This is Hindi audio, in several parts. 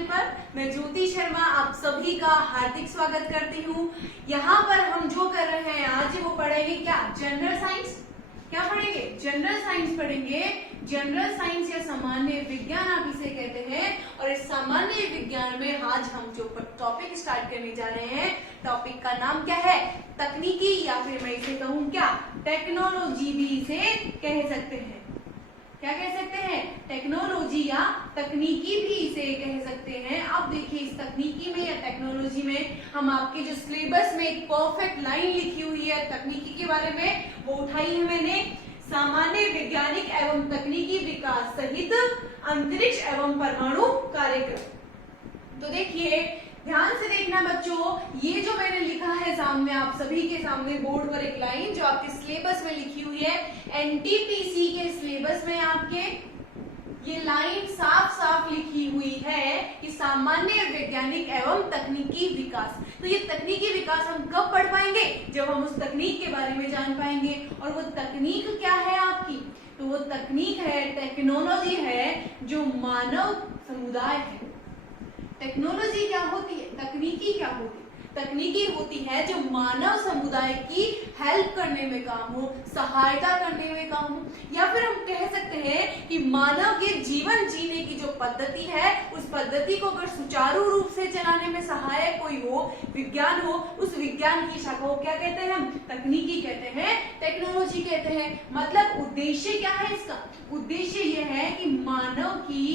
चैनल पर मैं ज्योति शर्मा आप सभी का हार्दिक स्वागत करती हूँ। यहाँ पर हम जो कर रहे हैं आज वो पढ़ेंगे क्या, जनरल साइंस। क्या पढ़ेंगे? जनरल साइंस पढ़ेंगे। जनरल साइंस या सामान्य विज्ञान आप इसे कहते हैं। और इस सामान्य विज्ञान में आज हम जो टॉपिक स्टार्ट करने जा रहे हैं, टॉपिक का नाम क्या है? तकनीकी, या फिर मैं इसे कहूँ क्या, टेक्नोलॉजी भी इसे कह सकते हैं। क्या कह सकते हैं? टेक्नोलॉजी या तकनीकी भी इसे कह सकते हैं। अब देखिए इस तकनीकी में या टेक्नोलॉजी में हम आपके जो सिलेबस में एक परफेक्ट लाइन लिखी हुई है तकनीकी के बारे में, वो उठाई है मैंने। सामान्य वैज्ञानिक एवं तकनीकी विकास सहित अंतरिक्ष एवं परमाणु कार्यक्रम। तो देखिए ध्यान से देखना बच्चों, ये जो मैंने लिखा है सामने आप सभी के सामने बोर्ड पर एक लाइन जो आपके सिलेबस में लिखी हुई है, एनटीपीसी के सिलेबस में आपके ये लाइन साफ साफ लिखी हुई है कि सामान्य वैज्ञानिक एवं तकनीकी विकास। तो ये तकनीकी विकास हम कब पढ़ पाएंगे? जब हम उस तकनीक के बारे में जान पाएंगे। और वो तकनीक क्या है आपकी? तो वो तकनीक है, टेक्नोलॉजी है जो मानव समुदाय है। टेक्नोलॉजी क्या होती है? तकनीकी क्या होती है? तकनीकी होती है जो मानव समुदाय की हेल्प करने में काम हो, सहायता करने में काम हो, या फिर हम कह सकते हैं कि मानव के जीवन जीने की जो पद्धति है उस पद्धति को अगर सुचारू रूप से चलाने में सहायक कोई हो, विज्ञान हो, उस विज्ञान की शाखा को क्या कहते हैं? हम तकनीकी कहते हैं, टेक्नोलॉजी कहते हैं। मतलब उद्देश्य क्या है इसका? उद्देश्य यह है कि मानव की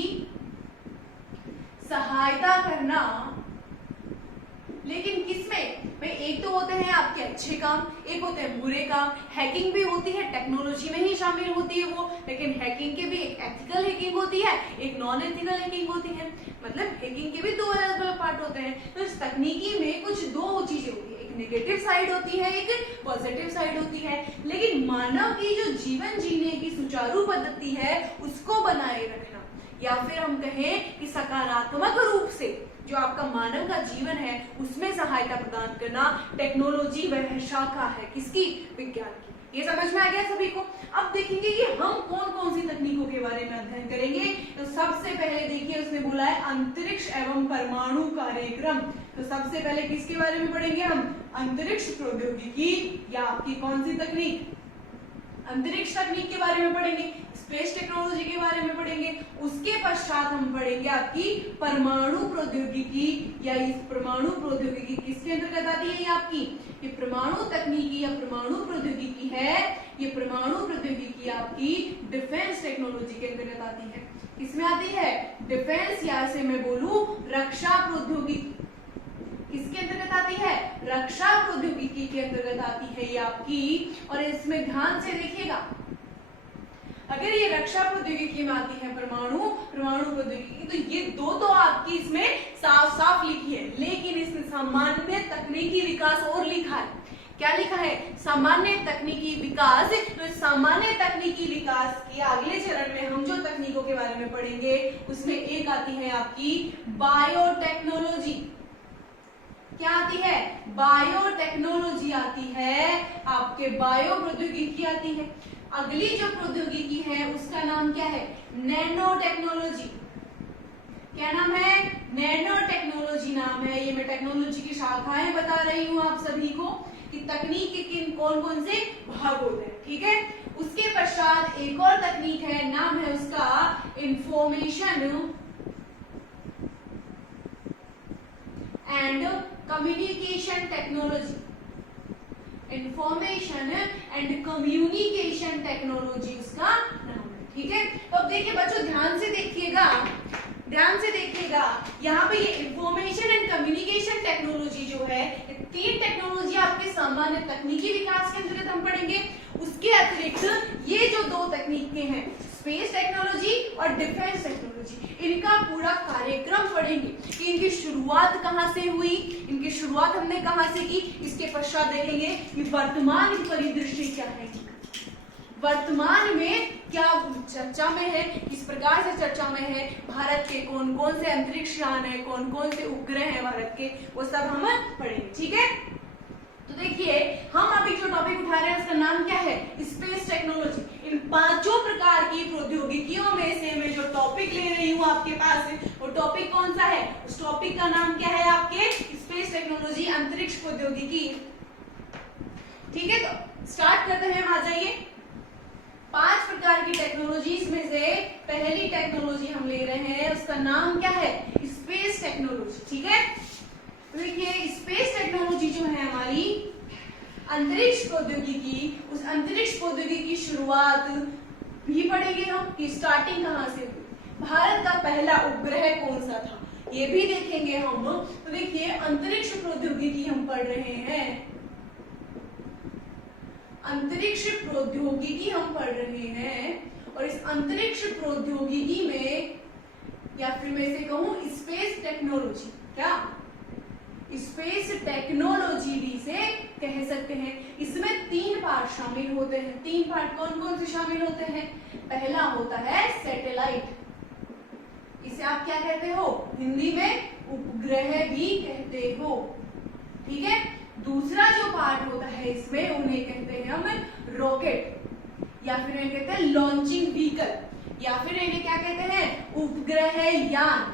सहायता करना, लेकिन किसमें? भाई एक तो होते हैं आपके अच्छे काम, एक होते हैं बुरे काम। हैकिंग भी होती है, टेक्नोलॉजी में ही शामिल होती है वो, लेकिन हैकिंग के भी एक एथिकल हैकिंग होती है, एक नॉन एथिकल हैकिंग होती है। मतलब हैकिंग के भी दो अलग अलग पार्ट होते हैं। तो इस तकनीकी में कुछ दो चीजें होती है, एक नेगेटिव साइड होती है, एक पॉजिटिव साइड होती है। लेकिन मानव की जो जीवन जीने की सुचारू पद्धति है उसको बनाए रखना, या फिर हम कहें कि सकारात्मक रूप से जो आपका मानव का जीवन है उसमें सहायता प्रदान करना, टेक्नोलॉजी वह शाखा है किसकी? विज्ञान की। ये समझ में आ गया सभी को? अब देखेंगे कि हम कौन कौन सी तकनीकों के बारे में अध्ययन करेंगे। तो सबसे पहले देखिए उसने बोला है अंतरिक्ष एवं परमाणु कार्यक्रम। तो सबसे पहले किसके बारे में पढ़ेंगे हम? अंतरिक्ष प्रौद्योगिकी, या आपकी कौन सी तकनीक? अंतरिक्ष तकनीक के बारे में पढ़ेंगे, स्पेस टेक्नोलॉजी के बारे में पढ़ेंगे। उसके पश्चात हम पढ़ेंगे आपकी परमाणु प्रौद्योगिकी, या इस परमाणु प्रौद्योगिकी किसके अंतर्गत आती है? ये आपकी ये परमाणु तकनीकी या परमाणु प्रौद्योगिकी है। ये परमाणु प्रौद्योगिकी आपकी डिफेंस टेक्नोलॉजी के अंतर्गत आती है। किसमें आती है? डिफेंस, या से मैं बोलूं रक्षा प्रौद्योगिकी। किसके अंतर्गत आती है? रक्षा प्रौद्योगिकी के अंतर्गत आती है ये आपकी। और इसमें ध्यान से देखिएगा, अगर ये रक्षा प्रौद्योगिकी में आती है परमाणु प्रौद्योगिकी, तो ये दो तो आपकी इसमें साफ साफ लिखी है, लेकिन इसमें सामान्य तकनीकी विकास और लिखा है। क्या लिखा है? सामान्य तकनीकी विकास। तो सामान्य तकनीकी विकास के अगले चरण में हम जो तकनीकों के बारे में पढ़ेंगे उसमें एक आती है आपकी बायोटेक्नोलॉजी। क्या आती है? बायोटेक्नोलॉजी आती है आपके, बायो प्रौद्योगिकी आती है। अगली जो प्रौद्योगिकी है उसका नाम क्या है? Nano technology. क्या नाम है? नैनो टेक्नोलॉजी नाम है। ये मैं टेक्नोलॉजी की शाखाएं बता रही हूँ आप सभी को कि तकनीक के किन कौन कौन से भाग होते हैं, ठीक है। उसके पश्चात एक और तकनीक है, नाम है उसका information and communication technology. Information and communication technology उसका नाम है, ठीक है। तो अब देखिए बच्चों ध्यान से देखिएगा, यहाँ पे ये इंफॉर्मेशन एंड कम्युनिकेशन टेक्नोलॉजी जो है, तीन टेक्नोलॉजी आपके सामान्य तकनीकी विकास के अंतर्गत हम पढ़ेंगे। उसके अतिरिक्त ये जो दो तकनीकें हैं, स्पेस टेक्नोलॉजी और डिफेंस टेक्नोलॉजी, इनका पूरा कार्यक्रम पढ़ेंगे कि इनकी शुरुआत कहां से हुई, इनकी शुरुआत हमने कहां से की। इसके पश्चात देखेंगे कि वर्तमान परिदृश्य क्या है, वर्तमान में क्या चर्चा में है, किस प्रकार से चर्चा में है, भारत के कौन कौन से अंतरिक्ष यान है, कौन कौन से उपग्रह हैं भारत के, वो सब हम पढ़ेंगे, ठीक है। तो देखिए हम अभी जो टॉपिक उठा रहे हैं उसका नाम क्या है? Space technology. इन पांचों प्रकार की प्रौद्योगिकियों में से मैं जो टॉपिक ले रही हूँ आपके पास, वो टॉपिक कौन सा है? टॉपिक का नाम क्या है आपके? स्पेस टेक्नोलॉजी, अंतरिक्ष प्रौद्योगिकी। ठीक है, तो स्टार्ट करते हैं, हम आ जाइए। 5 प्रकार की टेक्नोलॉजीज में से पहली टेक्नोलॉजी हम ले रहे हैं, उसका नाम क्या है? Space technology. ठीक है, देखिए स्पेस टेक्नोलॉजी जो है हमारी अंतरिक्ष प्रौद्योगिकी, उस अंतरिक्ष प्रौद्योगिकी की शुरुआत भी पढ़ेंगे हम कि स्टार्टिंग कहां से हुई, भारत का पहला उपग्रह कौन सा था ये भी देखेंगे हम। तो देखिए अंतरिक्ष प्रौद्योगिकी हम पढ़ रहे हैं, अंतरिक्ष प्रौद्योगिकी हम पढ़ रहे हैं, और इस अंतरिक्ष प्रौद्योगिकी में, या फिर मैं इसे कहूं स्पेस टेक्नोलॉजी, क्या स्पेस टेक्नोलॉजी भी इसे कह सकते हैं। इसमें 3 पार्ट शामिल होते हैं। 3 पार्ट कौन कौन से शामिल होते हैं? पहला होता है सैटेलाइट, इसे आप क्या कहते हो? हिंदी में उपग्रह भी कहते हो। ठीक है, दूसरा जो पार्ट होता है इसमें उन्हें कहते हैं हम रॉकेट, या फिर इन्हें कहते हैं लॉन्चिंग व्हीकल, या फिर इन्हें क्या कहते हैं? उपग्रह यान।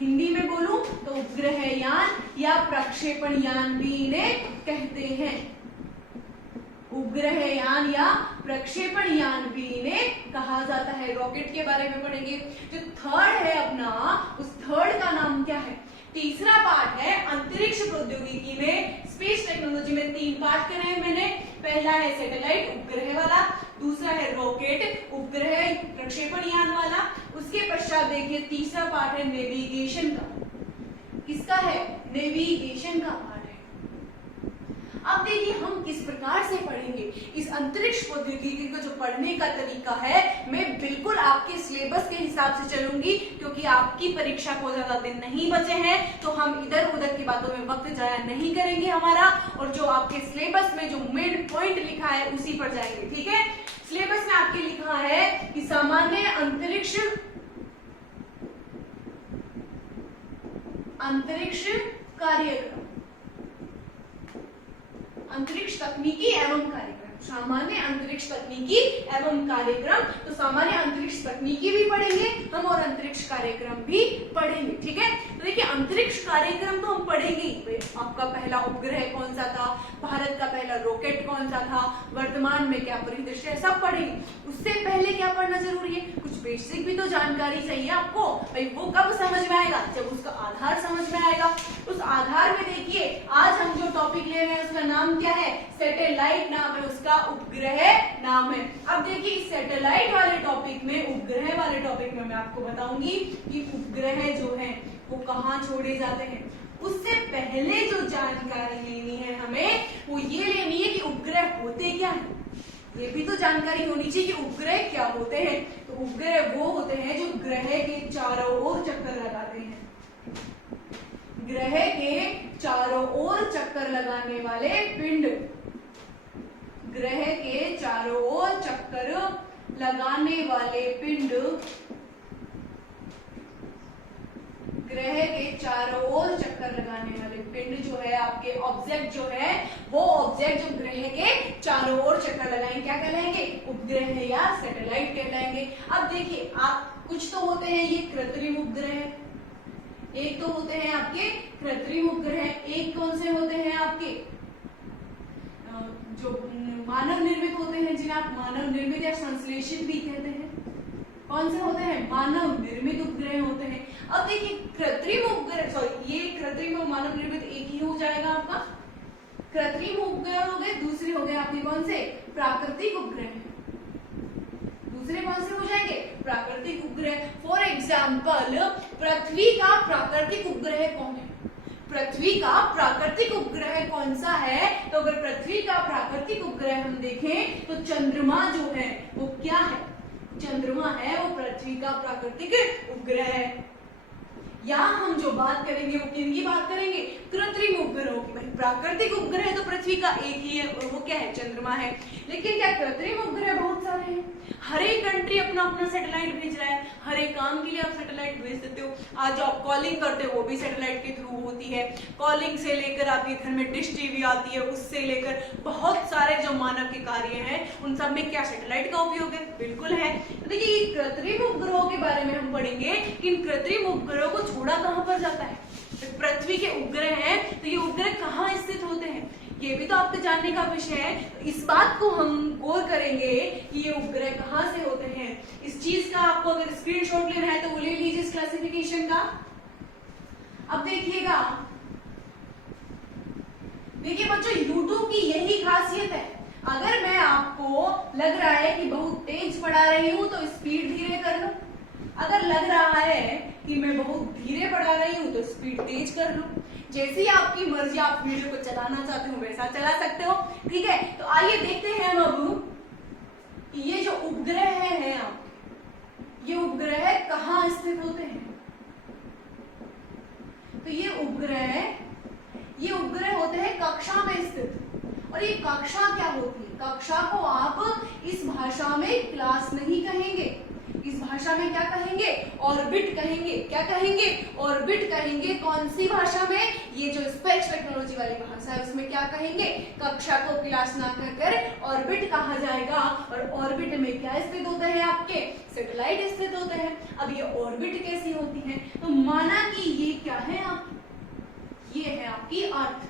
हिंदी में बोलूं तो उपग्रह यान या प्रक्षेपण यान भी इन्हें कहते हैं। उपग्रह यान या प्रक्षेपण यान भी इन्हें कहा जाता है। रॉकेट के बारे में पढ़ेंगे। जो थर्ड है अपना, उस थर्ड का नाम क्या है? तीसरा पार्ट है अंतरिक्ष प्रौद्योगिकी में, स्पेस टेक्नोलॉजी में 3 पार्ट करे हैं मैंने। पहला है सैटेलाइट उपग्रह वाला, दूसरा है रॉकेट उपग्रह प्रक्षेपण यान वाला, उसके पश्चात देखिए तीसरा पार्ट है नेविगेशन का। किसका है? नेविगेशन का पार्ट है। अब देखिए हम किस प्रकार से पढ़ेंगे इस अंतरिक्ष प्रौद्योगिकी को। जो पढ़ने का तरीका है मैं बिल्कुल आपके सिलेबस के हिसाब से चलूंगी, क्योंकि आपकी परीक्षा को ज्यादा दिन नहीं बचे हैं, तो हम इधर उधर की बातों में वक्त जाया नहीं करेंगे हमारा, और जो आपके सिलेबस में जो मेन पॉइंट लिखा है उसी पर जाएंगे। ठीक है, सिलेबस में आपके लिखा है कि सामान्य अंतरिक्ष कार्यक्रम, अंतरिक्ष तकनीकी एवं कार्यक्रम, सामान्य अंतरिक्ष तकनीकी एवं कार्यक्रम। तो सामान्य अंतरिक्ष तकनीकी भी पढ़ेंगे हम और अंतरिक्ष कार्यक्रम भी पढ़ेंगे। ठीक है, तो देखिए अंतरिक्ष कार्यक्रम तो हम पढ़ेंगे ही। आपका पहला उपग्रह कौन सा था, भारत का पहला रॉकेट कौन सा था, वर्तमान में क्या परिदृश्य है, सब पढ़ेंगे। उससे पहले क्या पढ़ना जरूरी है? कुछ बेसिक भी तो जानकारी चाहिए आपको। भाई वो कब समझ में आएगा? जब उसका आधार समझ में आएगा। उस आधार में देखिए आज हम जो टॉपिक ले रहे हैं उसका नाम क्या है? सैटेलाइट नाम है उसका, उपग्रह नाम है। अब देखिए इस सैटेलाइट वाले टॉपिक में, उपग्रह वाले टॉपिक में मैं आपको बताऊंगी कि उपग्रह जो है वो कहाँ छोड़े जाते हैं। उससे पहले जो जानकारी लेनी है हमें वो ये लेनी है कि उपग्रह होते क्या है। ये भी तो जानकारी होनी चाहिए कि उपग्रह क्या होते हैं। तो उपग्रह वो होते हैं जो ग्रह के चारों ओर चक्कर लगाते हैं, ग्रह के चारों ओर चक्कर लगाने वाले पिंड, ग्रह के चारों ओर चक्कर लगाने वाले पिंड, ग्रह के चारों ओर चक्कर लगाने वाले पिंड जो है आपके ऑब्जेक्ट जो है, वो ऑब्जेक्ट जो ग्रह के चारों ओर चक्कर लगाएंगे क्या कहलाएंगे? उपग्रह या सैटेलाइट कहलाएंगे। अब देखिए आप कुछ तो होते हैं ये कृत्रिम उपग्रह, एक तो होते हैं आपके कृत्रिम उपग्रह, एक कौन से होते हैं आपके जो मानव निर्मित होते हैं, जिन्हें आप मानव निर्मित या संश्लेषित भी कहते हैं। कौन से होते हैं? मानव निर्मित उपग्रह होते हैं। अब देखिए कृत्रिम उपग्रह, सॉरी ये कृत्रिम और मानव निर्मित एक ही हो जाएगा आपका। कृत्रिम उपग्रह हो गए, दूसरे हो गए आपके कौन से? प्राकृतिक उपग्रह। दूसरे कौन से हो जाएंगे? प्राकृतिक उपग्रह। फॉर एग्जाम्पल पृथ्वी का प्राकृतिक उपग्रह कौन है? पृथ्वी का प्राकृतिक उपग्रह कौन सा है? तो अगर पृथ्वी का प्राकृतिक उपग्रह हम देखें तो चंद्रमा जो है वो क्या है? चंद्रमा है वो पृथ्वी का प्राकृतिक उपग्रह है। यहाँ हम जो बात करेंगे वो किनकी बात करेंगे? कृत्रिम उपग्रहों की। भाई प्राकृतिक उपग्रह तो पृथ्वी का एक ही है, वो क्या है? चंद्रमा है। लेकिन क्या कृत्रिम उपग्रह बहुत सारे हैं? हर एक कंट्री अपना अपना सैटेलाइट भेज रहा है, हर एक काम के लिए आप सैटेलाइट भेज देते हो। आज जो आप कॉलिंग करते हो वो भी सैटेलाइट के थ्रू होती है। कॉलिंग से लेकर आपके घर में डिश टीवी आती है, उससे लेकर बहुत सारे जो मानव के कार्य हैं उन सब में क्या सैटेलाइट का उपयोग है? बिल्कुल है। तो देखिए कृत्रिम उपग्रहों के बारे में हम पढ़ेंगे कि इन कृत्रिम उपग्रहों को छोड़ा कहां पर जाता है। पृथ्वी के उपग्रह हैं तो ये उपग्रह कहाँ स्थित होते हैं, ये भी तो आपको जानने का विषय है। तो इस बात को हम गौर करेंगे कि ये उपग्रह कहाँ से होते हैं। इस चीज का आपको अगर स्क्रीनशॉट लेना है तो वो ले लीजिए इस क्लासिफिकेशन का। अब देखिएगा, देखिए बच्चों यूट्यूब की यही खासियत है, अगर मैं आपको लग रहा है कि बहुत तेज पढ़ा रही हूं तो स्पीड धीरे कर लो, अगर लग रहा है कि मैं बहुत धीरे पढ़ा रही हूं तो स्पीड तेज कर लो, जैसी आपकी मर्जी, आप वीडियो को चलाना चाहते हो वैसा चला सकते हो। ठीक है, तो आइए देखते हैं हम अब ये जो उपग्रह हैं आप, ये उपग्रह कहाँ स्थित होते हैं। तो ये उपग्रह होते हैं कक्षा में स्थित। और ये कक्षा क्या होती है? कक्षा को आप इस भाषा में क्लास नहीं कहेंगे, इस भाषा में क्या कहेंगे? ऑर्बिट कहेंगे। क्या कहेंगे? ऑर्बिट कहेंगे। कौन सी भाषा में? ये जो स्पेस टेक्नोलॉजी वाली भाषा है उसमें क्या कहेंगे? कक्षा को क्लास ना कहकर ऑर्बिट कहा जाएगा। और ऑर्बिट में क्या स्थित होते हैं? आपके सैटेलाइट स्थित होते हैं। अब ये ऑर्बिट कैसी होती है? तो माना कि ये क्या है आप, ये है आपकी अर्थ,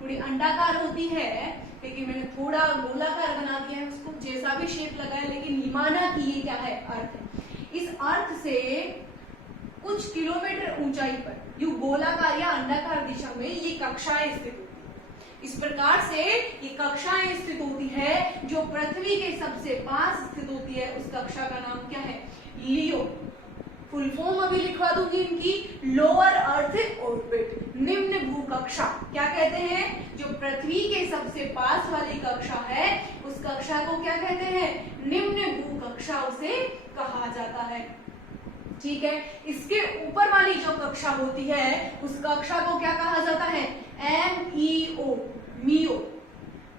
थोड़ी अंडाकार होती है लेकिन मैंने थोड़ा गोलाकार बना दिया है उसको, जैसा भी शेप लगाया, लेकिन माना कि ये क्या है? अर्थ है। इस अर्थ से कुछ किलोमीटर ऊंचाई पर यू गोलाकार या अंडाकार दिशा में ये कक्षाएं स्थित होती है। इस प्रकार से ये कक्षाएं स्थित होती है जो पृथ्वी के सबसे पास स्थित होती है। उस कक्षा का नाम क्या है? लियो। फुल फॉर्म अभी लिखवा दूंगी इनकी, लोअर अर्थ ऑर्बिट, निम्न भू कक्षा। क्या कहते हैं? जो पृथ्वी के सबसे पास वाली कक्षा है उस कक्षा को क्या कहते हैं? निम्न भू कक्षा उसे कहा जाता है। ठीक है, इसके ऊपर वाली जो कक्षा होती है उस कक्षा को क्या कहा जाता है? MEO, मियो,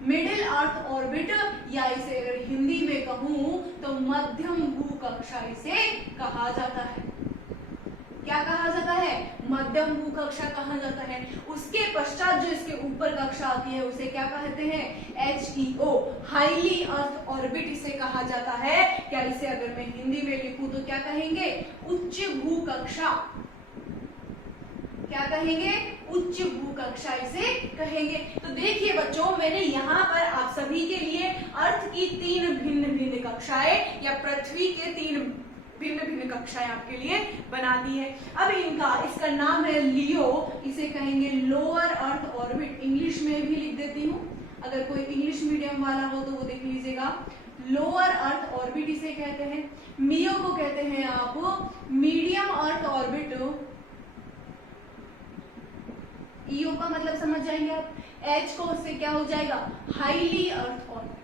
मिडिल अर्थ ऑर्बिट, या इसे अगर हिंदी में कहूं तो मध्यम भू कक्षा इसे कहा जाता है। क्या कहा जाता है? मध्यम भू कक्षा कहा जाता है। उसके पश्चात जो इसके ऊपर कक्षा आती है उसे क्या कहते हैं? HEO, हाईली अर्थ ऑर्बिट इसे कहा जाता है। क्या इसे अगर मैं हिंदी में लिखूं तो क्या कहेंगे? उच्च भू कक्षा। क्या कहेंगे? उच्च भू कक्षा इसे कहेंगे। तो देखिए बच्चों, मैंने यहाँ पर आप सभी के लिए अर्थ की 3 भिन्न भिन्न कक्षाएं या पृथ्वी के 3 भिन्न भिन्न कक्षाएं आपके लिए बना दी है। अब इसका नाम है लियो, इसे कहेंगे लोअर अर्थ ऑर्बिट। इंग्लिश में भी लिख देती हूँ, अगर कोई इंग्लिश मीडियम वाला हो तो वो देख लीजिएगा। लोअर अर्थ ऑर्बिट इसे कहते हैं। मियो को कहते हैं आप मीडियम अर्थ ऑर्बिट। ईओ का मतलब समझ जाएंगे आप। एच को उससे क्या हो जाएगा? Highly earth orbit.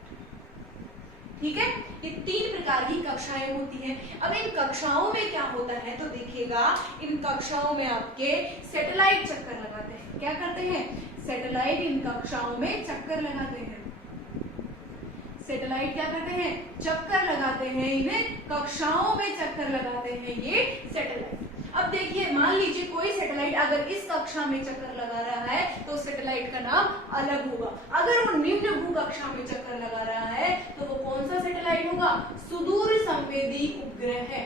ठीक है, ये 3 प्रकार की कक्षाएं होती हैं। अब इन कक्षाओं में क्या होता है तो देखिएगा, इन कक्षाओं में आपके सैटेलाइट चक्कर लगाते हैं। क्या करते हैं? सैटेलाइट इन कक्षाओं में चक्कर लगाते हैं। सैटेलाइट क्या करते हैं? चक्कर लगाते हैं, इन कक्षाओं में चक्कर लगाते हैं ये सैटेलाइट। अब देखिए, मान लीजिए कोई सैटेलाइट अगर इस कक्षा में चक्कर लगा रहा है तो सैटेलाइट का नाम अलग होगा। अगर वो निम्न भू कक्षा में चक्कर लगा रहा है तो वो कौन सा सैटेलाइट होगा? सुदूर संवेदी उपग्रह है।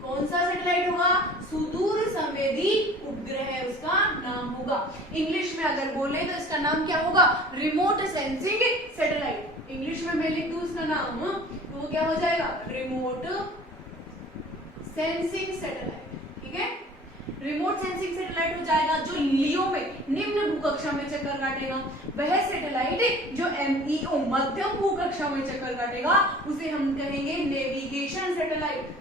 कौन सा सैटेलाइट होगा? सुदूर संवेदी उपग्रह उसका नाम होगा। इंग्लिश में अगर बोले तो इसका नाम क्या होगा? Remote sensing satellite. इंग्लिश में मैं लिख दूं इसका नाम तो वो क्या हो जाएगा? Remote sensing satellite. ठीक है, रिमोट सेंसिंग सैटेलाइट हो जाएगा। जो लियो में निम्न भूकक्षा में चक्कर काटेगा, वह सैटेलाइट जो MEO मध्यम भूकक्षा में चक्कर काटेगा उसे हम कहेंगे नेविगेशन सैटेलाइट।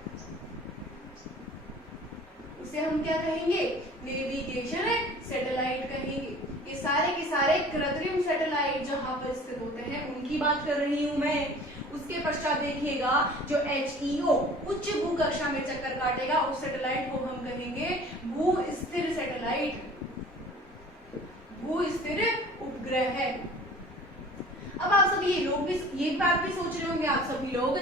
उसे हम क्या कहेंगे? नेविगेशन सैटेलाइट कहेंगे। ये सारे के सारे कृत्रिम सैटेलाइट जहां पर स्थित होते हैं उनकी बात कर रही हूं मैं। उसके पश्चात देखिएगा, जो HEO उच्च भू कक्षा में चक्कर काटेगा उस सैटेलाइट को हम कहेंगे भू स्थिर सैटेलाइट, भू स्थिर उपग्रह है। अब आप सभी ये बात भी सोच रहे होंगे आप सभी लोग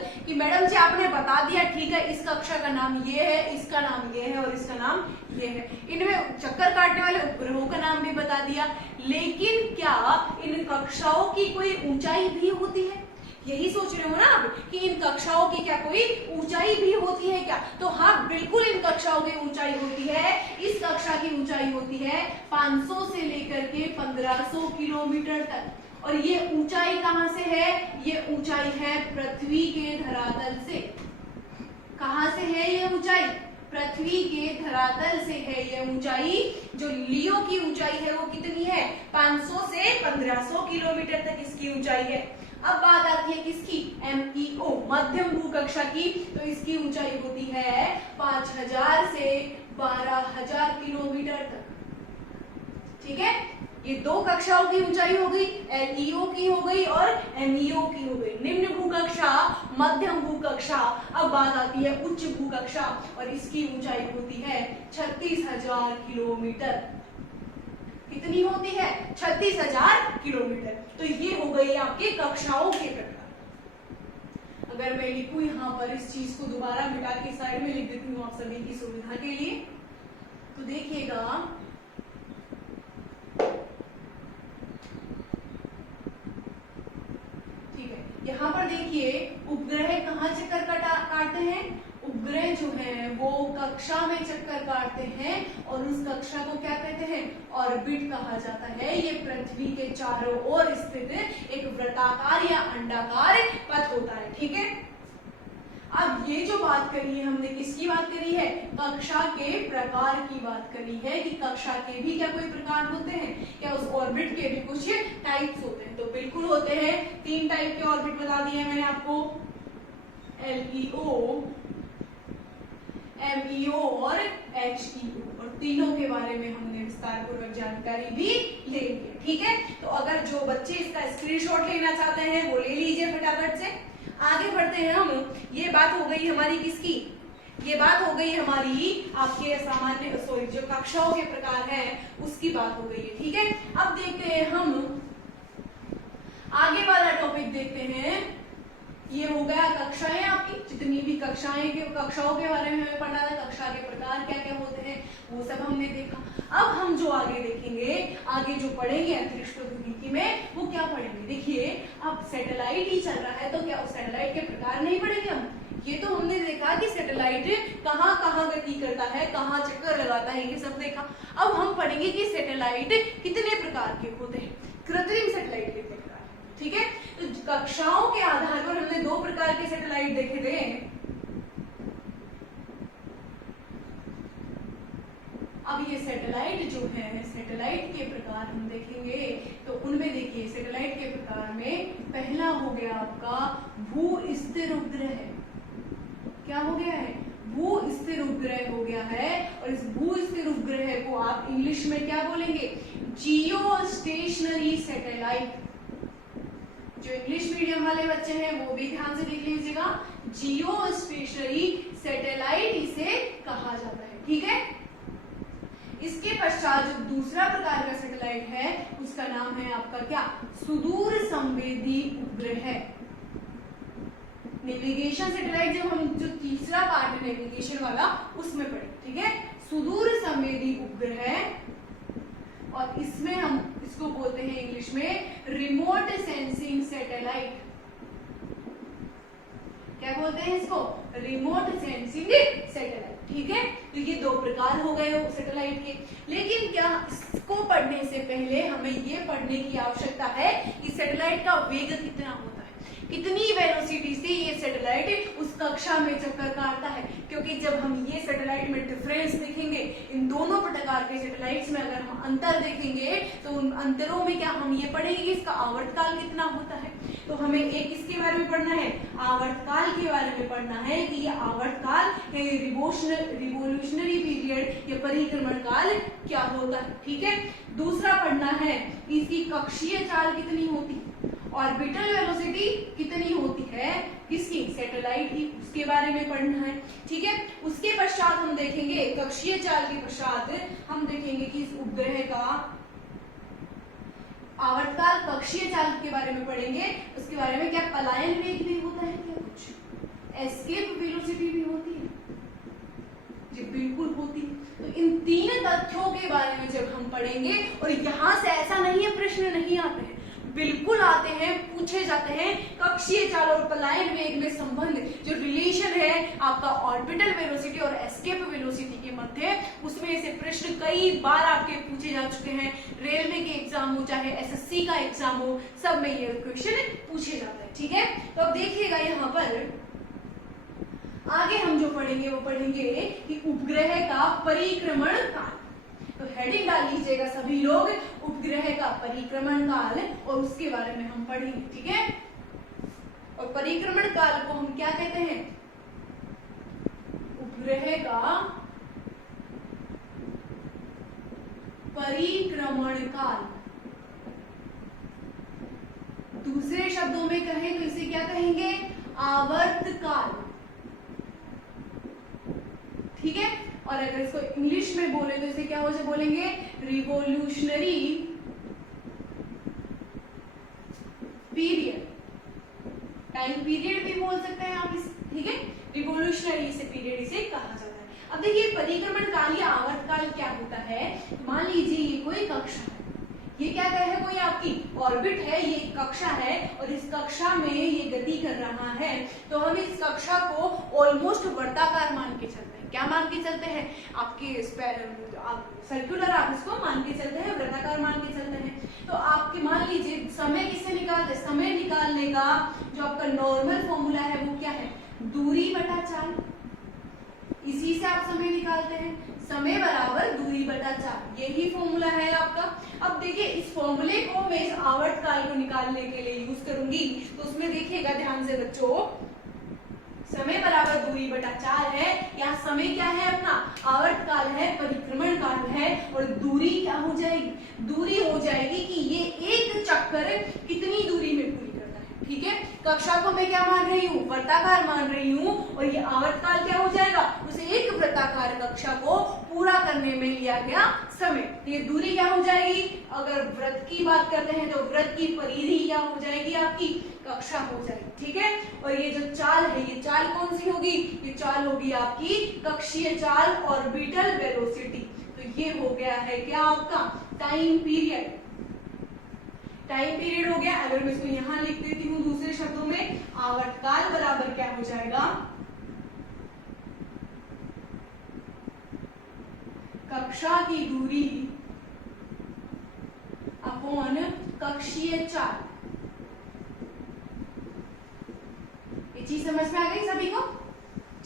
इनमें चक्कर काटने वाले उपग्रहों का नाम भी बता दिया। लेकिन क्या इन कक्षाओं की कोई ऊंचाई भी होती है? यही सोच रहे हो ना आप कि इन कक्षाओं की क्या कोई ऊंचाई भी होती है क्या? तो हाँ, बिल्कुल इन कक्षाओं की ऊंचाई होती है। इस कक्षा की ऊंचाई होती है 500 से लेकर के 1500 किलोमीटर तक। और ये ऊंचाई कहां से है? ये ऊंचाई है पृथ्वी के धरातल से। कहां से है ये ऊंचाई? पृथ्वी के धरातल से है ये ऊंचाई। जो लियो की ऊंचाई है वो कितनी है? 500 से 1500 किलोमीटर तक इसकी ऊंचाई है। अब बात आती है किसकी? MEO मध्यम भूकक्षा की। तो इसकी ऊंचाई होती है 5000 से 12000 किलोमीटर तक। ठीक है, ये दो कक्षाओं की ऊंचाई हो गई, LEO की हो गई और MEO की हो गई। निम्न भूकक्षा, मध्यम भूकक्षा। अब बात आती है उच्च भूकक्षा और इसकी ऊंचाई होती है 36000 किलोमीटर। कितनी होती है? 36000 किलोमीटर। तो ये हो गई आपके कक्षाओं के प्रकार। अगर मैं लिखूं यहां पर इस चीज को दोबारा मिटा के साइड में लिख देती हूँ आप सभी की सुविधा के लिए, तो देखिएगा यहाँ पर देखिए उपग्रह कहाँ चक्कर काटते हैं? उपग्रह जो है वो कक्षा में चक्कर काटते हैं और उस कक्षा को क्या कहते हैं? ऑर्बिट कहा जाता है। ये पृथ्वी के चारों ओर स्थित एक वृत्ताकार या अंडाकार पथ होता है। ठीक है, अब ये जो बात करी है हमने, किसकी बात करी है? कक्षा के प्रकार की बात करी है कि कक्षा के भी क्या कोई प्रकार होते हैं? क्या उस ऑर्बिट के भी कुछ टाइप्स होते हैं? तो बिल्कुल होते हैं। 3 टाइप के ऑर्बिट बता दिए मैंने आपको, LEO, MEO और HEO, और तीनों के बारे में हमने विस्तार पूर्वक जानकारी भी ले ली। ठीक है, तो अगर जो बच्चे इसका स्क्रीनशॉट लेना चाहते हैं वो ले लीजिए फटाफट से। आगे बढ़ते हैं हम। ये बात हो गई हमारी किसकी? ये बात हो गई हमारी आपके सामान्य जो कक्षाओं के प्रकार हैं उसकी बात हो गई है। ठीक है, अब देखते हैं हम आगे वाला टॉपिक देखते हैं। ये हो गया कक्षाएं, आपकी जितनी भी कक्षाओं के बारे में हमें पढ़ना था, कक्षा के प्रकार क्या क्या होते हैं वो सब हमने देखा। अब हम जो आगे देखेंगे, आगे जो पढ़ेंगे अंतरिक्ष प्रौद्योगिकी में, वो क्या पढ़ेंगे? देखिए, अब सैटेलाइट ही चल रहा है तो क्या उस सैटेलाइट के प्रकार नहीं पढ़ेंगे हम? ये तो हमने देखा कि सैटेलाइट कहाँ कहाँ गति करता है, कहाँ चक्कर लगाता है, ये सब देखा। अब हम पढ़ेंगे कि सैटेलाइट कितने प्रकार के होते हैं, कृत्रिम सैटेलाइट कितने प्रकार। ठीक है, तो कक्षाओं के आधार पर हमने 2 प्रकार के सैटेलाइट देखे थे। अब ये सैटेलाइट जो है, सैटेलाइट के प्रकार हम देखेंगे तो उनमें देखिए सैटेलाइट के प्रकार में पहला हो गया आपका भू स्थिर उपग्रह। क्या हो गया है? भू स्थिर उपग्रह हो गया है। और इस भू स्थिर उपग्रह को आप इंग्लिश में क्या बोलेंगे? जियो स्टेशनरी सैटेलाइट। जो इंग्लिश मीडियम वाले बच्चे हैं वो भी ध्यान से देख लीजिएगा, जियो स्टेशनरी सैटेलाइट इसे कहा जाता है। ठीक है, इसके पश्चात जो दूसरा प्रकार का सैटेलाइट है उसका नाम है आपका क्या? सुदूर संवेदी उपग्रह। नेविगेशन सैटेलाइट जो तीसरा पार्ट है नेविगेशन वाला उसमें पढ़े। ठीक है, सुदूर संवेदी उपग्रह, और इसमें हम इसको बोलते हैं इंग्लिश में रिमोट सेंसिंग सैटेलाइट। क्या बोलते हैं इसको? Remote sensing satellite. ठीक है, तो ये 2 प्रकार हो गए सैटेलाइट के। लेकिन क्या इसको पढ़ने से पहले हमें ये पढ़ने की आवश्यकता है कि सैटेलाइट का वेग कितना होता है, कितनी वेलोसिटी से ये सैटेलाइट उस कक्षा में चक्कर काटता है। क्योंकि जब हम ये सैटेलाइट में डिफरेंस देखेंगे, इन दोनों प्रकार के सैटेलाइट्स में अगर हम अंतर देखेंगे तो उन अंतरों में क्या हम ये पढ़ेंगे कि इसका आवर्तकाल कितना होता है। तो हमें एक इसके बारे में पढ़ना है, आवर्तकाल के बारे में पढ़ना है कि ये आवर्तकाल रिवोल्यूशनरी पीरियड या परिक्रमण काल क्या होता है। ठीक है, दूसरा पढ़ना है इसकी कक्षीय चाल कितनी होती है, ऑर्बिटल वेलोसिटी कितनी होती है किसकी? सैटेलाइट की, उसके बारे में पढ़ना है। ठीक है, उसके पश्चात हम देखेंगे कक्षीय चाल के पश्चात हम देखेंगे कि इस उपग्रह का आवर्तकाल, कक्षीय चाल के बारे में पढ़ेंगे। उसके बारे में क्या पलायन वेग भी होता है, क्या कुछ एस्केप वेलोसिटी भी होती है, जी बिल्कुल होती है। तो इन तीन तथ्यों के बारे में जब हम पढ़ेंगे, और यहाँ से ऐसा नहीं है प्रश्न नहीं आते हैं, बिल्कुल आते हैं, पूछे जाते हैं। कक्षीय चाल और पलायन वेग में संबंध, जो रिलेशन है आपका ऑर्बिटल वेलोसिटी और एस्केप वेलोसिटी के मध्य, उसमें से प्रश्न कई बार आपके पूछे जा चुके हैं। रेलवे के एग्जाम हो चाहे एसएससी का एग्जाम हो, सब में ये क्वेश्चन पूछे जाते हैं। ठीक है, तो अब देखिएगा यहाँ पर आगे हम जो पढ़ेंगे वो पढ़ेंगे कि उपग्रह का परिक्रमण काल। तो हेडिंग डाल लीजिएगा सभी लोग, उपग्रह का परिक्रमण काल, और उसके बारे में हम पढ़ेंगे। ठीक है, और परिक्रमण काल को हम क्या कहते हैं? उपग्रह का परिक्रमण काल। दूसरे शब्दों में कहें तो इसे क्या कहेंगे? आवर्त काल। ठीक है, और अगर इसको इंग्लिश में बोले तो इसे क्या हो बोलेंगे? रिवोल्यूशनरी पीरियड, टाइम पीरियड भी बोल सकते हैं आप इस। ठीक है, रिवोल्यूशनरी से पीरियड इसे कहा जाता है। अब देखिए परिक्रमण काल या आवर्त काल क्या होता है। मान लीजिए ये कोई कक्षा है, ये क्या है? कोई आपकी ऑर्बिट है, ये कक्षा है, और इस कक्षा में ये गति कर रहा है, तो हम इस कक्षा को ऑलमोस्ट वर्ताकार मान के चलते हैं। क्या मान के चलते हैं? आपके सर्कुलर आप इसको मान के चलते हैं, वृत्ताकार मान के चलते हैं। तो आपके मान लीजिए समय किससे निकालते हैं? समय निकालने का जो आपका नॉर्मल फॉर्मूला है वो क्या है? दूरी बटा चाल। इसी से आप समय निकालते हैं, समय बराबर दूरी बटा चाल, यही फॉर्मूला है आपका। अब देखिए इस फॉर्मूले को मैं इस आवर्त काल को निकालने के लिए यूज करूंगी, तो उसमें देखिएगा ध्यान से बच्चों, समय बराबर दूरी बटा चाल है। यहाँ समय क्या है? अपना आवर्त काल है, परिक्रमण काल है, और दूरी क्या हो जाएगी? दूरी हो जाएगी कि ये एक चक्कर कितनी दूरी में पूरी करता है। ठीक है, कक्षा को मैं क्या मान रही हूँ? वृत्ताकार मान रही हूँ, और ये आवर्त काल क्या हो जाएगा? उसे एक वृत्ताकार कक्षा को पूरा करने में लिया गया समय। ये दूरी क्या हो जाएगी? अगर वृत्त की बात करते हैं तो वृत्त की परिधि क्या हो जाएगी? आपकी कक्षा हो जाएगी। ठीक है, और ये जो चाल है, ये चाल कौन सी होगी? ये चाल होगी आपकी कक्षीय चाल, ऑर्बिटल वेलोसिटी। तो ये हो गया है क्या आपका? Time period. टाइम पीरियड हो गया। अगर मैं इसको यहां लिख देती हूँ दूसरे शब्दों में, आवर्त काल बराबर क्या हो जाएगा? कक्षा की दूरी अपॉन कक्षीय चाल। ये चीज समझ में आ गई सभी को?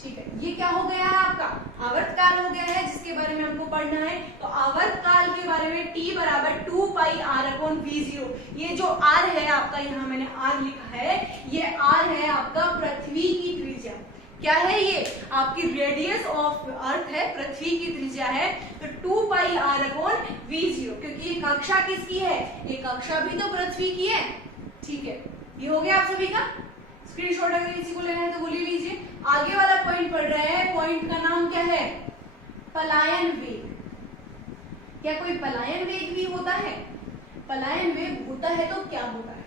ठीक है, ये क्या हो गया है आपका? आवर्त काल हो गया है, जिसके बारे में हमको पढ़ना है। तो आवर्त काल के बारे में t बराबर 2 पाई r अपॉन v0। ये जो r है आपका, यहाँ मैंने r लिखा है, ये r है आपका पृथ्वी की त्रिज्या। क्या है ये? आपकी रेडियस ऑफ अर्थ है, पृथ्वी की त्रिज्या है। तो 2 पाई r अपॉन v0, क्योंकि ये कक्षा किसकी है? ये कक्षा भी तो पृथ्वी की है। ठीक है, ये हो गया आप सभी का। स्क्रीनशॉट अगर किसी को लेना है तो बोलिए लीजिए। आगे वाला पॉइंट पढ़ रहे हैं, पॉइंट का नाम क्या है? पलायन वेग। क्या कोई पलायन वेग भी होता है? पलायन वेग होता है तो क्या होता है?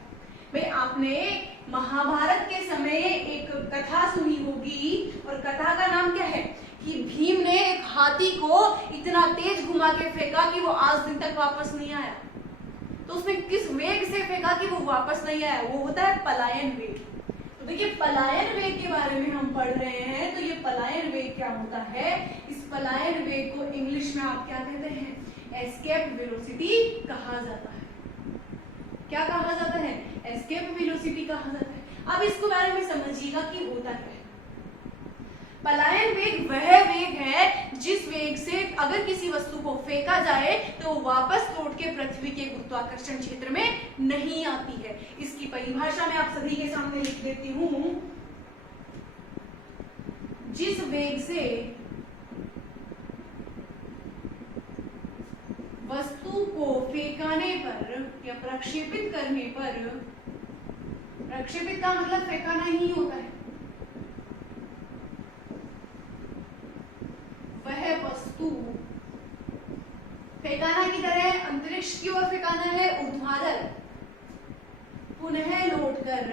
भाई आपने महाभारत के समय एक कथा सुनी होगी, और कथा का नाम क्या है? कि भीम ने एक हाथी को इतना तेज घुमा के फेंका कि वो आज दिन तक वापस नहीं आया। तो उसने किस वेग से फेंका कि वो वापस नहीं आया? वो होता है पलायन वेग। तो देखिए पलायन वेग के बारे में हम पढ़ रहे हैं। तो ये पलायन वेग क्या होता है? इस पलायन वेग को इंग्लिश में आप क्या कहते हैं? एस्केप वेलोसिटी कहा जाता है। क्या कहा जाता है? एस्केप वेलोसिटी कहा जाता है। अब इसके बारे में समझिएगा कि होता क्या है। पलायन वेग वह वेग है जिस वेग से अगर किसी वस्तु को फेंका जाए तो वो वापस लौट के पृथ्वी के गुरुत्वाकर्षण क्षेत्र में नहीं आती है। इसकी परिभाषा मैं आप सभी के सामने लिख देती हूं। जिस वेग से वस्तु को फेंकाने पर या प्रक्षेपित करने पर, प्रक्षेपित का मतलब फेंकाना ही होता है, वह वस्तु फेंकाना की तरह अंतरिक्ष की ओर फेंकाना है, ऊर्ध्वाधर पुनः लौटकर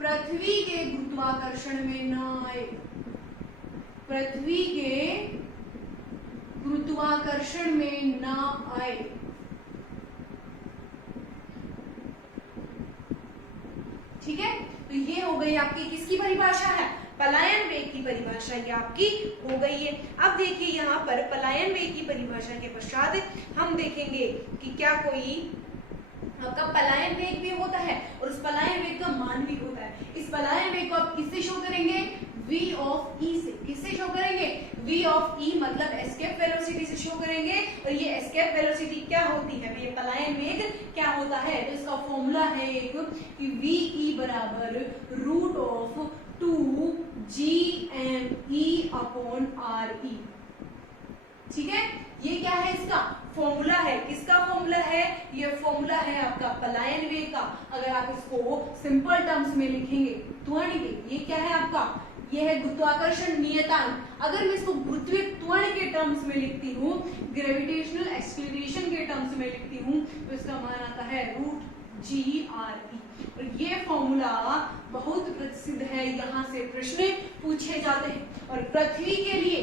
पृथ्वी के गुरुत्वाकर्षण में न आए, पृथ्वी के गुरुत्वाकर्षण में न आए। ठीक है, तो ये हो गई आपकी किसकी परिभाषा है, पलायन वेग की परिभाषा ये आपकी हो गई है। अब देखिए यहाँ पर पलायन वेग की परिभाषा के पश्चात हम देखेंगे कि क्या कोई आपका पलायन वेग भी होता है और उस पलायन वेग का मान भी होता है। इस पलायन वेग को आप किससे शो करेंगे, v ऑफ e से। किससे शो करेंगे, v ऑफ e मतलब एस्केप वेलोसिटी से शो करेंगे। और ये एस्केप वेलोसिटी क्या होती है, ये पलायन वेग क्या होता है, तो इसका फॉर्मूला है एक कि ve बराबर root of 2gme upon re। ठीक है, ये क्या है, इसका फॉर्मूला है। किसका फॉर्मूला है, ये फॉर्मूला है आपका पलायन वेग का। अगर आप इसको सिंपल टर्म्स में लिखेंगे त्वरण के, ये क्या है आपका, ये है गुरुत्वाकर्षण नियतांक। अगर मैं इसको गुरुत्वीय त्वरण के टर्म्स में लिखती हूँ, ग्रेविटेशनल एक्सीलरेशन के टर्म्स में लिखती हूँ, तो इसका मान आता है √GRE। और ये फॉर्मूला बहुत प्रसिद्ध है, यहाँ से प्रश्न पूछे जाते हैं। और पृथ्वी के लिए,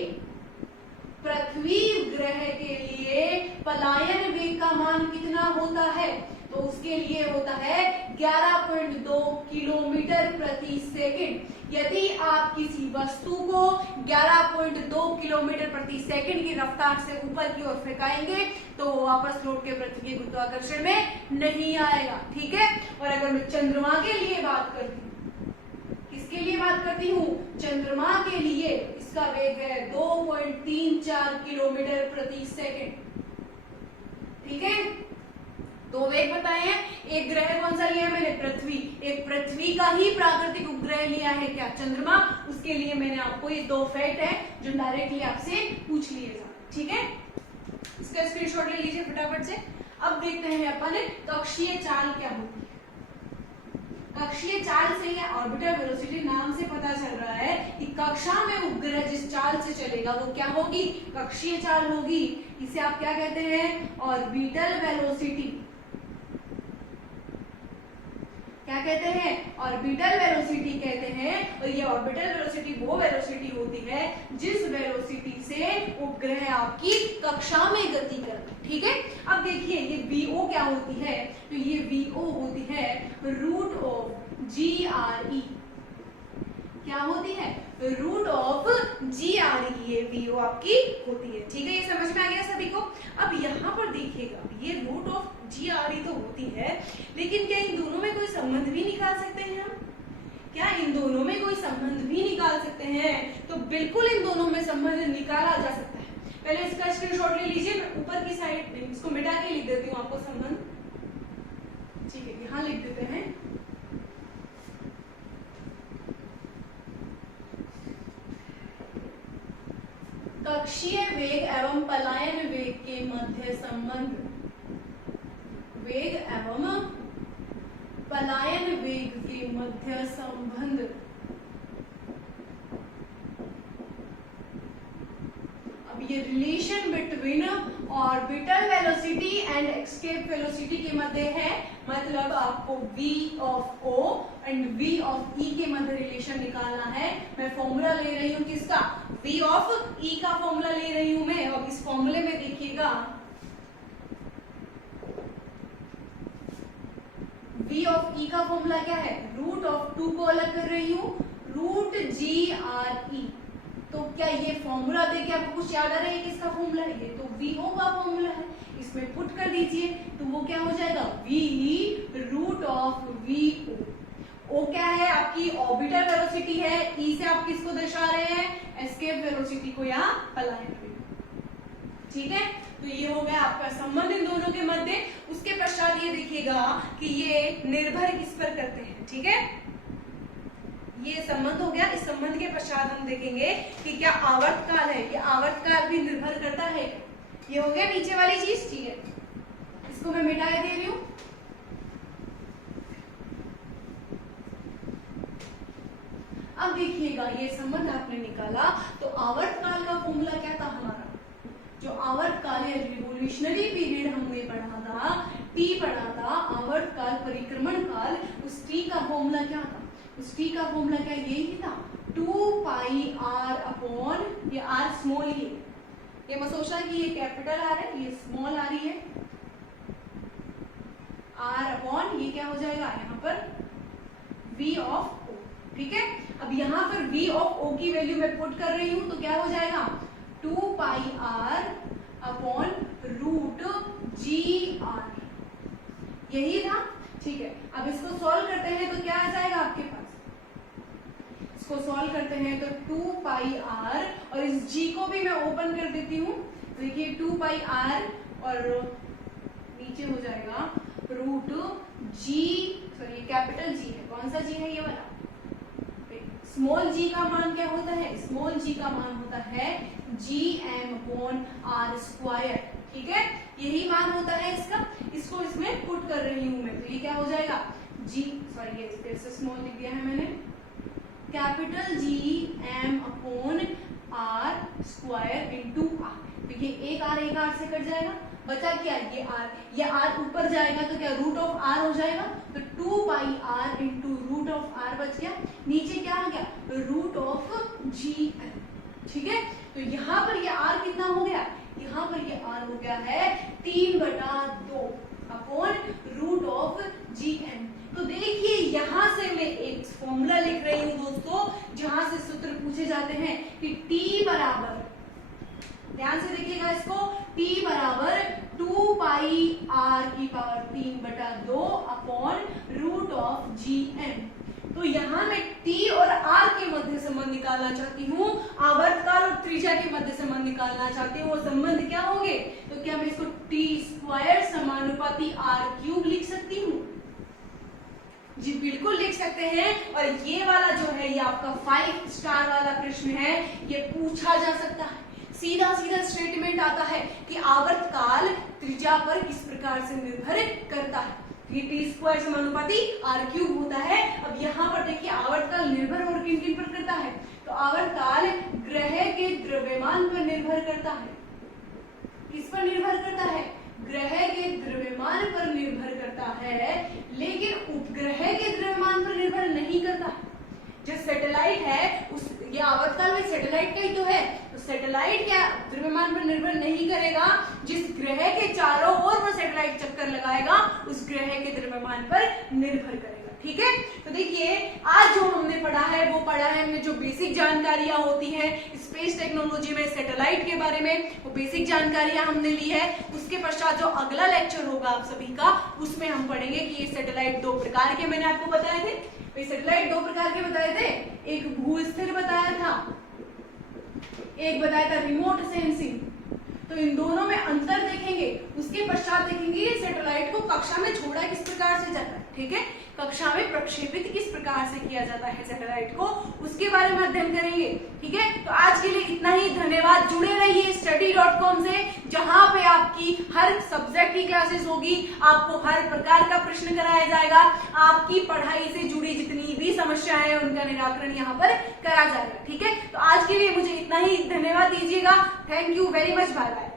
पृथ्वी ग्रह के लिए पलायन वेग का मान कितना होता है, तो उसके लिए होता है 11.2 किलोमीटर प्रति सेकंड। यदि आप किसी वस्तु को 11.2 किलोमीटर प्रति सेकंड की रफ्तार से ऊपर की ओर फेंकाएंगे तो वो वापस लौट के पृथ्वी के गुरुत्वाकर्षण में नहीं आएगा। ठीक है, और अगर मैं चंद्रमा के लिए बात करती हूँ, किसके लिए बात करती हूँ, चंद्रमा के लिए, इसका वेग है 2.34 किलोमीटर प्रति सेकंड। ठीक है, दो वेग बताए हैं। एक ग्रह कौन सा लिया मैंने, पृथ्वी। एक पृथ्वी का ही प्राकृतिक उपग्रह लिया है क्या, चंद्रमा। उसके लिए मैंने आपको ये दो फैक्ट है जो डायरेक्टली आपसे पूछ लिए जाए। ठीक है, इसका स्क्रीनशॉट ले लीजिए फटाफट से। अब देखते हैं अपन कक्षीय चाल क्या होती है। कक्षीय चाल से या ऑर्बिटल वेलोसिटी नाम से पता चल रहा है कि कक्षा में उपग्रह जिस चाल से चलेगा वो क्या होगी, कक्षीय चाल होगी। इसे आप क्या कहते हैं, ऑर्बिटल वेलोसिटी। क्या कहते हैं, ऑर्बिटल वेलोसिटी कहते हैं। और ये ऑर्बिटल वेलोसिटी वो वेलोसिटी होती है जिस वेलोसिटी से उपग्रह आपकी कक्षा में गति करते हैं। ठीक है, अब देखिए ये vo क्या होती है, तो ये vo होती है रूट ऑफ GRE। क्या होती है, रूट ऑफ GRE, ये vo आपकी होती है। ठीक है, ये समझ में आ गया सभी को। अब यहाँ पर देखिएगा, ये रूट ऑफ GRE तो होती है, लेकिन क्या इन दोनों में कोई संबंध भी निकाल सकते हैं हम, क्या इन दोनों में कोई संबंध भी निकाल सकते हैं, तो बिल्कुल इन दोनों में संबंध निकाला जा सकता है। पहले इसका स्क्रीनशॉट ले लीजिए, मैं ऊपर की साइड इसको मिटा के लिख देती हूँ आपको संबंध। ठीक है, यहाँ लिख देते हैं, कक्षीय वेग एवं पलायन वेग के मध्य संबंध, वेग एवं पलायन वेग के मध्य संबंध। अब ये relation between orbital velocity and escape velocity के मध्य है, मतलब आपको v of o and v of e के मध्य रिलेशन निकालना है। मैं फॉर्मूला ले रही हूँ किसका, v ऑफ e का फॉर्मूला ले रही हूँ मैं। और इस फॉर्मूले में देखिएगा v ऑफ e का फॉर्मूला क्या है, रूट ऑफ 2 को अलग कर रही हूँ, रूट GRE। तो क्या ये फॉर्मूला देखिए आपको कुछ याद आ रहा है, किसका फॉर्मूला है, ये तो vo का फॉर्मूला है। इसमें पुट कर दीजिए तो वो क्या हो जाएगा, v root of vo। o क्या है आपकी ऑर्बिटल वेलोसिटी है, e से आप किसको दर्शा रहे हैं, एस्केप वेलोसिटी को या पलायन वेग। ठीक है, तो ये हो गया आपका संबंध इन दोनों के मध्य। उसके पश्चात ये देखिएगा कि ये निर्भर किस पर करते हैं। ठीक है, ये संबंध हो गया। इस संबंध के पश्चात हम देखेंगे कि क्या आवर्तकाल है, ये आवर्तकाल भी निर्भर करता है। ये हो गया नीचे वाली चीज। ठीक है, इसको मैं मिटा दे रही हूँ। अब देखिएगा ये संबंध आपने निकाला, तो आवर्तकाल का फॉर्मूला क्या था हमारा, जो आवर्तकाल या रिवोल्यूशनरी पीरियड हमने पढ़ा था, टी पढ़ा था, आवर्तकाल परिक्रमण काल, उस टी का फॉर्मूला क्या था, उस उस टी का फॉर्मूला क्या यही था, 2 पाई r अपॉन, ये r स्मॉल ही है, ये मत सोचना कि ये कैपिटल आर है, ये स्मॉल आ रही है, r अपॉन ये क्या हो जाएगा यहाँ पर v ऑफ o, ठीक है। अब यहाँ पर v ऑफ o की वैल्यू मैं पुट कर रही हूं तो क्या हो जाएगा 2 पाई r upon root G R, यही था, ठीक है। अब इसको सॉल्व करते हैं तो क्या आ जाएगा आपके पास, इसको सॉल्व करते हैं तो 2 पाई r, और इस g को भी मैं ओपन कर देती हूँ, देखिए 2 पाई r और नीचे हो जाएगा रूट जी, सॉरी कैपिटल जी है, कौन सा जी है ये वाला, स्मॉल जी का मान क्या होता है, स्मॉल जी का मान होता है G M upon R square, ठीक है, यही मान होता है इसका, इसको इसमें पुट कर रही हूं मैं, तो ये क्या हो जाएगा जी, सॉरी ये फिर से स्मॉल लिख दिया है मैंने, capital G M upon R square into R, देखिए एक आर से कट जाएगा, बचा क्या ये आर ऊपर जाएगा तो क्या रूट ऑफ आर हो जाएगा, तो 2 pi R into root of R बच गया, नीचे क्या आ गया रूट ऑफ जी एम, ठीक है। तो यहाँ पर ये आर कितना हो गया, यहाँ पर ये आर हो गया है 3/2 upon root of G M. तो देखिए यहाँ से मैं एक फॉर्मूला लिख रही हूँ दोस्तों, जहां से सूत्र पूछे जाते हैं कि टी बराबर, ध्यान से देखिएगा इसको, t बराबर 2 पाई r की power 3/2 upon root of G M. तो यहाँ मैं t और r के मध्य संबंध निकालना चाहती हूँ, आवर्तकाल और त्रिज्या के मध्य संबंध निकालना चाहती हूँ, वो संबंध क्या होंगे, तो क्या मैं इसको t स्क्वायर समानुपाती r³ लिख सकती हूँ, जी बिल्कुल लिख सकते हैं। और ये वाला जो है ये आपका 5 स्टार वाला प्रश्न है, ये पूछा जा सकता है, सीधा सीधा स्टेटमेंट आता है कि आवर्तकाल त्रिज्या पर किस प्रकार से निर्भर करता है, ये टी स्क्वायर समानुपाती r³ होता है। अब यहाँ पर देखिए आवर्तकाल निर्भर और किन किन पर करता है, तो आवर्तकाल ग्रह के द्रव्यमान पर निर्भर करता है, किस पर निर्भर करता है, ग्रह के द्रव्यमान पर निर्भर करता है, लेकिन उपग्रह के द्रव्यमान पर निर्भर नहीं करता है। जो सैटेलाइट है उस, ये आवर्तकाल में सैटेलाइट का ही तो है, तो सैटेलाइट क्या द्रव्यमान पर निर्भर नहीं करेगा, जिस ग्रह के चारों ओर वो सैटेलाइट चक्कर लगाएगा उस ग्रह के द्रव्यमान पर निर्भर करेगा, ठीक है। तो देखिए आज जो हमने पढ़ा है वो पढ़ा है हमने जो बेसिक जानकारियां होती हैं स्पेस टेक्नोलॉजी में सैटेलाइट के बारे में, वो बेसिक जानकारियां हमने ली है। उसके पश्चात जो अगला लेक्चर होगा आप सभी का, उसमें हम पढ़ेंगे कि ये सैटेलाइट 2 प्रकार के मैंने आपको बताए थे, सैटेलाइट 2 प्रकार के बताए थे, एक भूस्थिर बताया था, एक बताया था रिमोट सेंसिंग। तो इन दोनों में अंतर देखेंगे, उसके पश्चात देखेंगे सैटेलाइट को कक्षा में छोड़ा किस प्रकार से जाता है, ठीक है, कक्षा में प्रक्षेपित किस प्रकार से किया जाता है सैटेलाइट को, उसके बारे में अध्ययन करेंगे, ठीक है। तो आज के लिए इतना ही, धन्यवाद। जुड़े रहिए study.com से, जहां पे आपकी हर सब्जेक्ट की क्लासेस होगी, आपको हर प्रकार का प्रश्न कराया जाएगा, आपकी पढ़ाई से जुड़ी जितनी भी समस्याएं हैं उनका निराकरण यहाँ पर करा जाएगा, ठीक है। तो आज के लिए मुझे इतना ही, धन्यवाद दीजिएगा, thank you very much, bye bye.